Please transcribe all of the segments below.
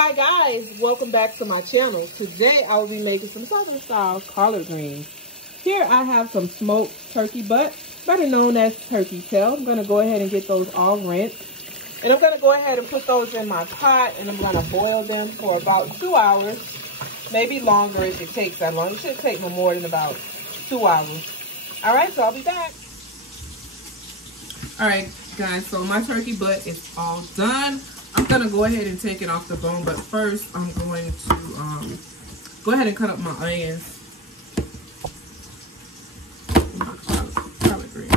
Hi guys, welcome back to my channel. Today I will be making some Southern style collard greens. Here I have some smoked turkey butt, better known as turkey tail. I'm going to go ahead and get those all rinsed. And I'm going to go ahead and put those in my pot and I'm going to boil them for about 2 hours. Maybe longer if it takes that long. It should take no more than about 2 hours. Alright, so I'll be back. Alright guys, so my turkey butt is all done. I'm going to go ahead and take it off the bone, but first I'm going to go ahead and cut up my onions. My collard greens.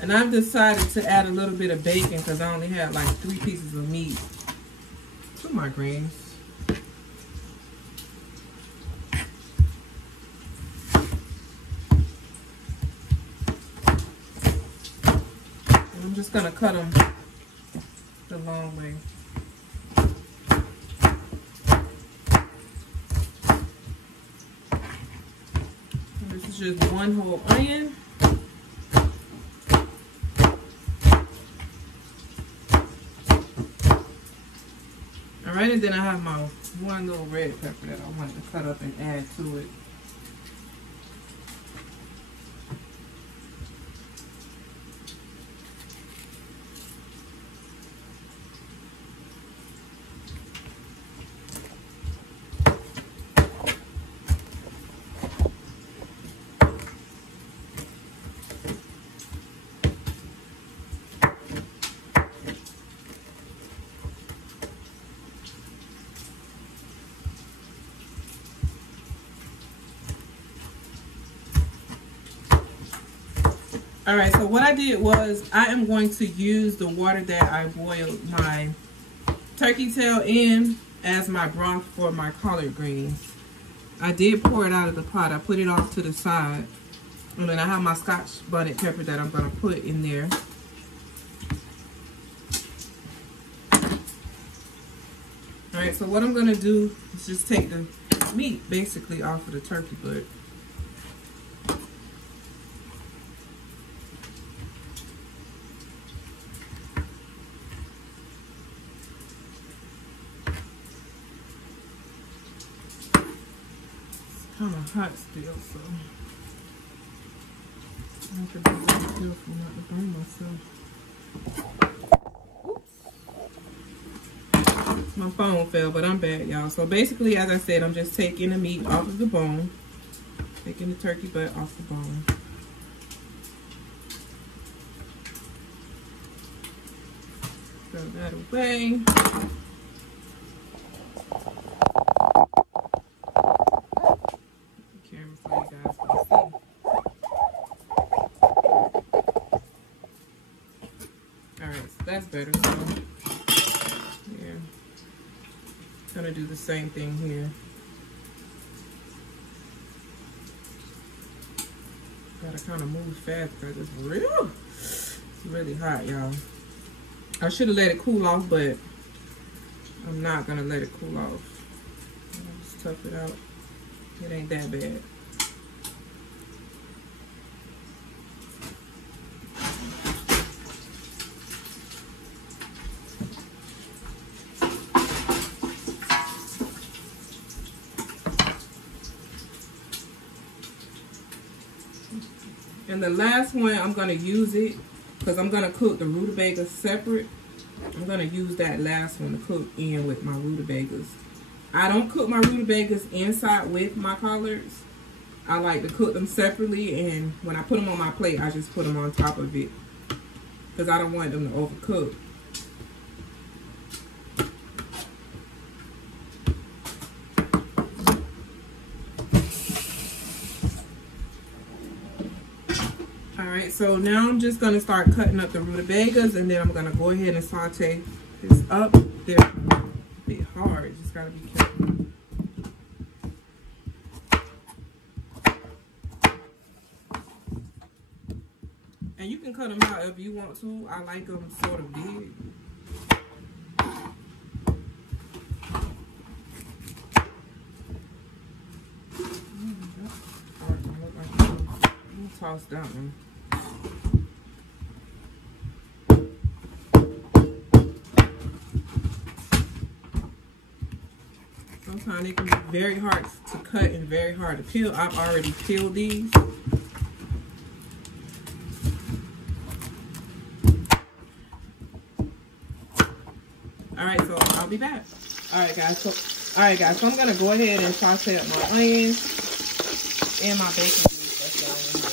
And I've decided to add a little bit of bacon because I only had like 3 pieces of meat to my greens. And I'm just going to cut them the long way. And this is just 1 whole onion. Alright, and then I have my 1 little red pepper that I wanted to cut up and add to it. Alright, so what I did was I am going to use the water that I boiled my turkey tail in as my broth for my collard greens. I did pour it out of the pot. I put it off to the side. And then I have my Scotch bonnet pepper that I'm going to put in there. Alright, so what I'm going to do is just take the meat basically off of the turkey butt. Kind of hot still, so I have to be very careful not to burn myself. Oops. My phone fell, but I'm back, y'all. So basically, as I said, I'm just taking the meat off of the bone, taking the turkey butt off the bone. Throw that away. That's better. So, yeah, gonna do the same thing here. Gotta kind of move fast because it's really hot, y'all. I should have let it cool off, but I'm not gonna let it cool off. I'll just tough it out. It ain't that bad. And the last one, I'm going to use it because I'm going to cook the rutabagas separate. I'm going to use that last one to cook in with my rutabagas. I don't cook my rutabagas inside with my collards. I like to cook them separately, and when I put them on my plate, I just put them on top of it because I don't want them to overcook. Alright, so now I'm just going to start cutting up the rutabagas, and then I'm going to go ahead and saute this up. They're a bit hard, just got to be careful. can cut them however you want to. I like them sort of big. Toss that one. Sometimes it can be very hard to cut and very hard to peel. I've already peeled these. Alright, so I'll be back. Alright guys, so I'm gonna go ahead and saute up my onions and my bacon grease that's going in here.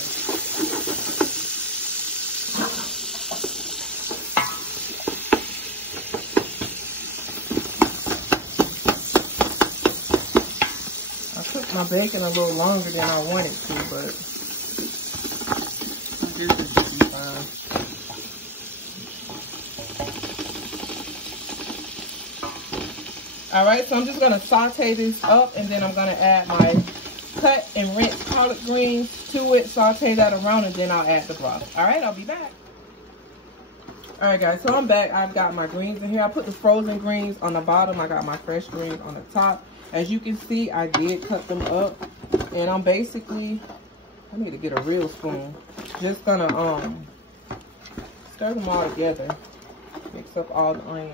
My bacon a little longer than I wanted to, but this should be fine. Alright, so I'm just going to saute this up, and then I'm going to add my cut and rinsed collard greens to it, saute that around, and then I'll add the broth. Alright, I'll be back. Alright guys, so I'm back. I've got my greens in here. I put the frozen greens on the bottom. I got my fresh greens on the top. As you can see, I did cut them up, and I'm basically, I need to get a real spoon, just gonna stir them all together, mix up all the onions.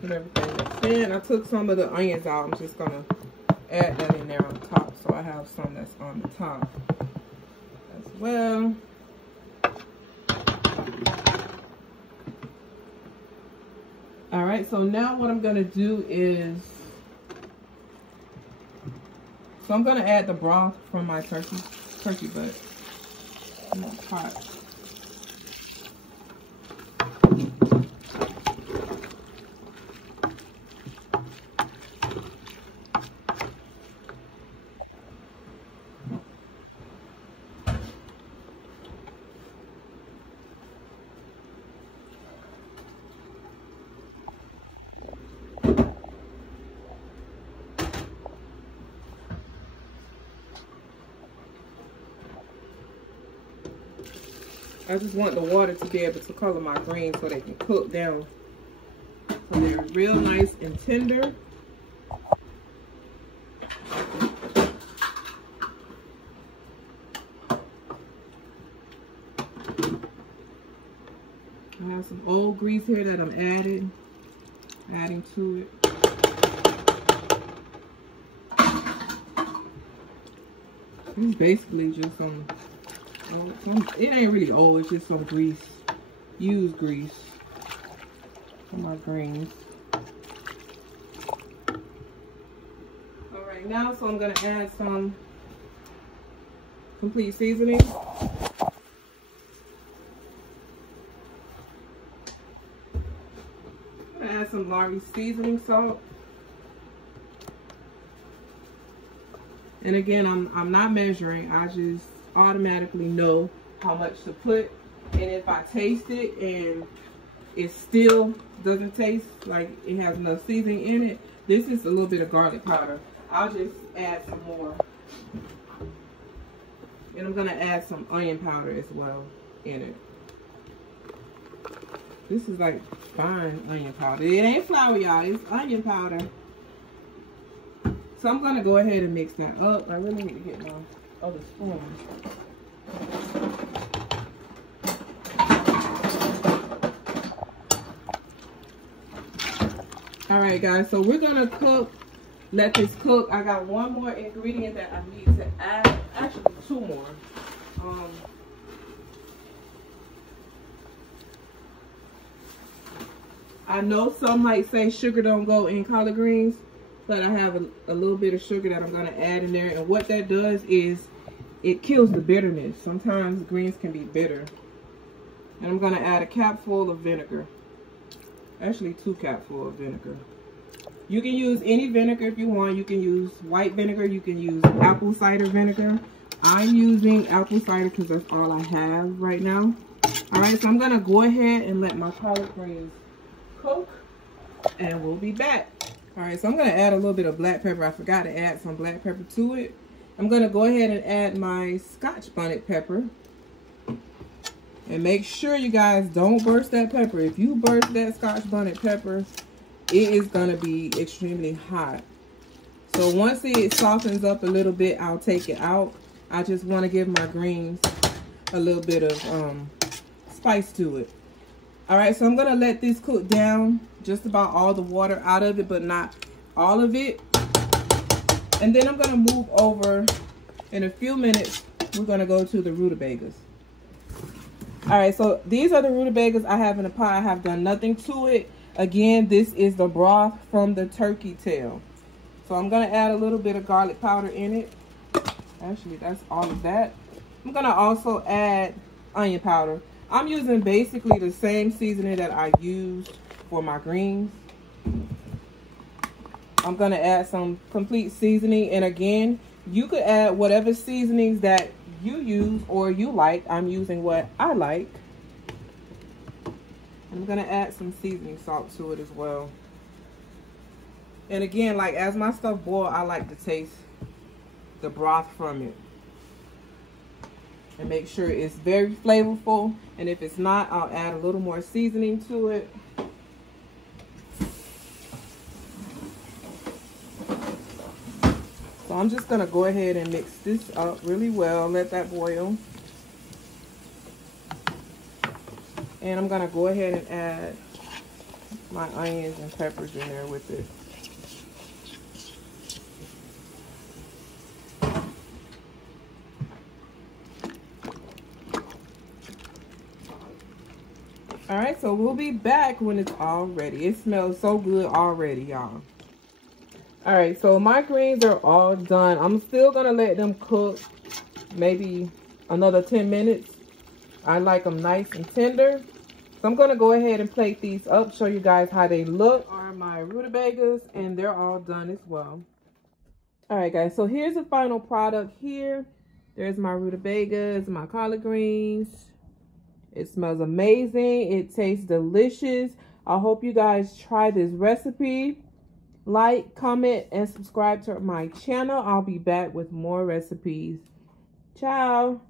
Put everything that's in. I took some of the onions out. I'm just gonna add that in there on top, so I have some that's on the top as well. All right, so now what I'm gonna do is, so I'm gonna add the broth from my turkey butt in the pot. I just want the water to be able to color my greens so they can cook down. So they're real nice and tender. I have some old grease here that I'm adding to it. It's basically just some, it ain't really old, it's just some grease, used grease for my greens. Alright, now so I'm going to add some complete seasoning. I'm going to add some Lawry's seasoning salt. And again, I'm not measuring, I just automatically know how much to put. And if I taste it and it still doesn't taste like it has enough seasoning in it, this is a little bit of garlic powder. I'll just add some more. And I'm gonna add some onion powder as well in it. This is like fine onion powder. It ain't flour, y'all, it's onion powder. So I'm gonna go ahead and mix that up. I really need to get my other spoon. Alright guys, so we're gonna let this cook. I got one more ingredient that I need to add, actually two more. I know some might say sugar don't go in collard greens, but I have a little bit of sugar that I'm going to add in there. And what that does is it kills the bitterness. Sometimes greens can be bitter. And I'm going to add a capful of vinegar. Actually, 2 capfuls of vinegar. You can use any vinegar if you want. You can use white vinegar. You can use apple cider vinegar. I'm using apple cider because that's all I have right now. All right, so I'm going to go ahead and let my collard greens Coke, and we'll be back. All right, so I'm gonna add a little bit of black pepper. I forgot to add some black pepper to it. I'm gonna go ahead and add my Scotch bonnet pepper. And make sure you guys don't burst that pepper. If you burst that Scotch bonnet pepper, it is gonna be extremely hot. So once it softens up a little bit, I'll take it out. I just wanna give my greens a little bit of spice to it. All right, so I'm gonna let this cook down, just about all the water out of it, but not all of it. And then I'm gonna move over. In a few minutes, we're gonna go to the rutabagas. All right, so these are the rutabagas I have in the pot. I have done nothing to it. Again, this is the broth from the turkey tail. So I'm gonna add a little bit of garlic powder in it. Actually, that's all of that. I'm gonna also add onion powder. I'm using basically the same seasoning that I used for my greens. I'm gonna add some complete seasoning, and again, you could add whatever seasonings that you use or you like. I'm using what I like. I'm gonna add some seasoning salt to it as well. And again, like as my stuff boils, I like to taste the broth from it and make sure it's very flavorful. And if it's not, I'll add a little more seasoning to it. So I'm just gonna go ahead and mix this up really well, let that boil. And I'm gonna go ahead and add my onions and peppers in there with it. All right, so we'll be back when it's all ready. It smells so good already, y'all. All right, so my greens are all done. I'm still gonna let them cook maybe another 10 minutes. I like them nice and tender. So I'm gonna go ahead and plate these up, show you guys how they look. Are my rutabagas, and they're all done as well. All right, guys, so here's the final product here. There's my rutabagas, my collard greens. It smells amazing. It tastes delicious. I hope you guys try this recipe. Like, comment, and subscribe to my channel. I'll be back with more recipes. Ciao.